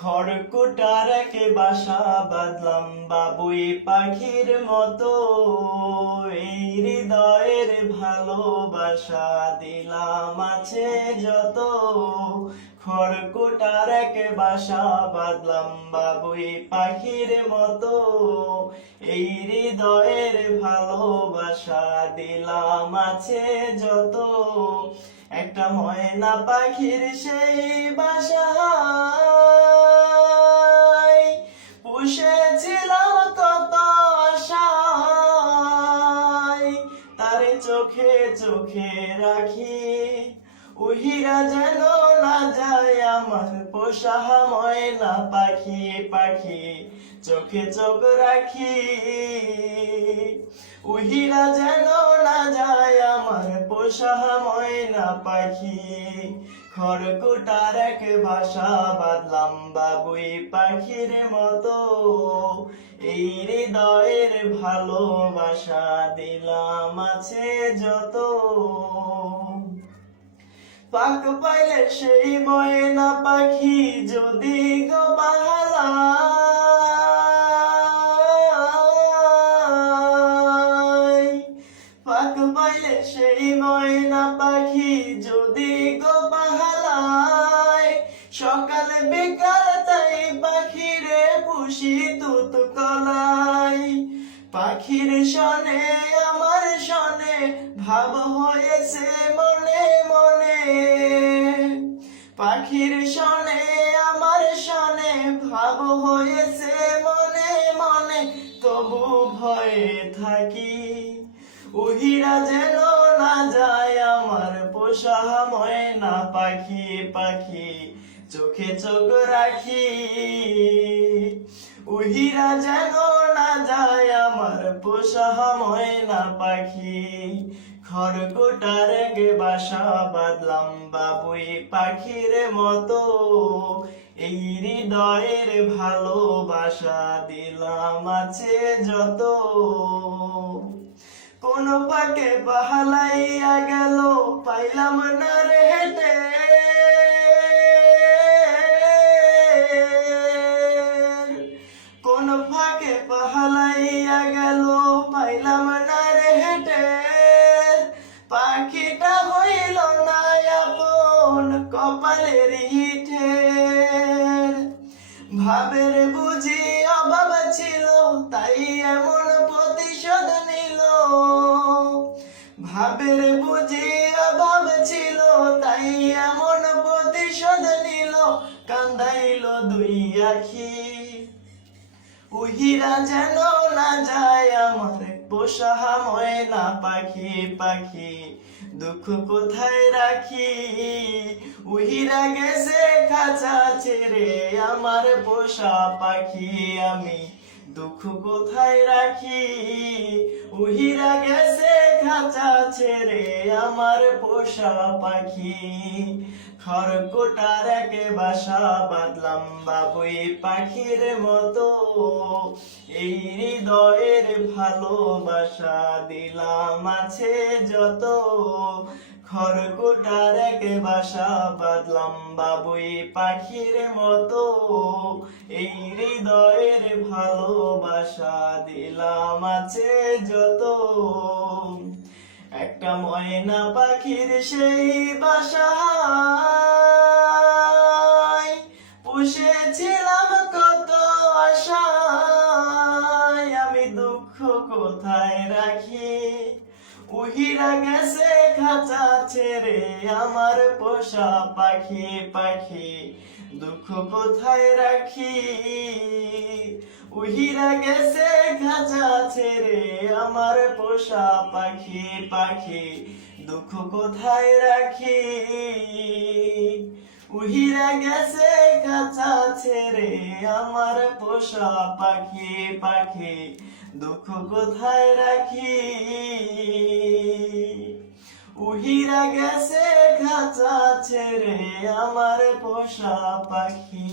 খড়কুটার একে বাসা বাঁধলাম বাবুই পাখির মতো, এই হৃদয়ের ভালোবাসা দিলাম আছে যত। খড়কুটার একে বাসা বাঁধলাম বাবুই পাখির মতো, এই হৃদয়ের ভালোবাসা দিলাম আছে যত। একটা ময়না পাখির সেই বাসায় পুষেছিলাম কত আশায়, তারে চোখে চোখে রাখি উহিরা যেন না যায় আমার পোষা ময়না পাখি। পাখি চোখে চোখ রাখি উহিরা যেন না যায় আমার পোষা ময়না পাখি। খড়কুটার এক বাসা বাঁধলাম বাবুই পাখির মতো, এই হৃদয়ের ভালোবাসা দিলাম আছে যত। পাক পাইলে সেই ময়না পাখি যদি গো বাহালায়, পাক পাইলে সেই ময়না পাখি যদি গো বাহালায়, সকাল বিকাল তাই পাখিরে পুষি তুত কলাই। পাখির শনে আমার শনে ভাব হয়েছে মনে মনে, পাখির শনে আমার শনে ভাব হয়েছে মনে মনে, তবু ভয়ে থাকি উহিরা যেন না যায় আমার পোষা ময়না পাখি। পাখি চোখে চোখ রাখি উহিরা যেন না যায় আমার পোষা ময়না পাখি। খড়কুটার গে বাসা বাঁধলাম বাবুই পাখির মতো, এই হৃদয়ের ভালোবাসা দিলাম আছে যত। কোন পাকে বাহালাইয়া গেল পাইলাম না রে হেঁটে, কোন ফাঁকে পাহালাইয়া গেল পাইলাম না রে হেঁটে, পাখিটা হইল না আপন কপালের হিঠের। ভাবের বুঝি অভাব ছিল তাই এমন প্রতিশোধ নিল, ভাবের বুঝি অভাব ছিল তাই এমন প্রতিশোধ নিল। কান্দাইল দুই আখি উহিরা যেন না যায় আমার পোষা ময়না পাখি। পাখি দুঃখ কোথায় রাখি উহিরা গেছে খাঁচা ছেড়ে আমার পোষা পাখি। আমি দুঃখ কোথায় রাখি উহিরা গেছে খাঁচা ছেড়ে আমার পোষা পাখি। খড়কুটার এক বাসা বাঁধলাম বাবুই পাখির মতো, এই হৃদয়ের ভালোবাসা দিলাম আছে যত। খড়কুটার এক বাসা বাঁধলাম বাবুই পাখির মতো, এই হৃদয়ের ভালোবাসা দিলাম আছে যত। একটা ময়না পাখির সেই বাসায় পুষেছিলাম কত আশায়, আমি দুঃখ কোথায় রাখি উহিরা গেছে খাঁচা ছেড়ে আমার পোষা পাখি। পাখি দুঃখ কোথায় রাখি উহিরা গেছে খাঁচা ছেড়ে আমার পোষা পাখি। পাখি দুঃখ কোথায় রাখি উহিরা গেছে খাঁচা ছেড়ে আমার পোষা পাখি। পাখি দুঃখ কোথায় রাখি উহিরা গেছে খাঁচা ছেড়ে আমার পোষা পাখি।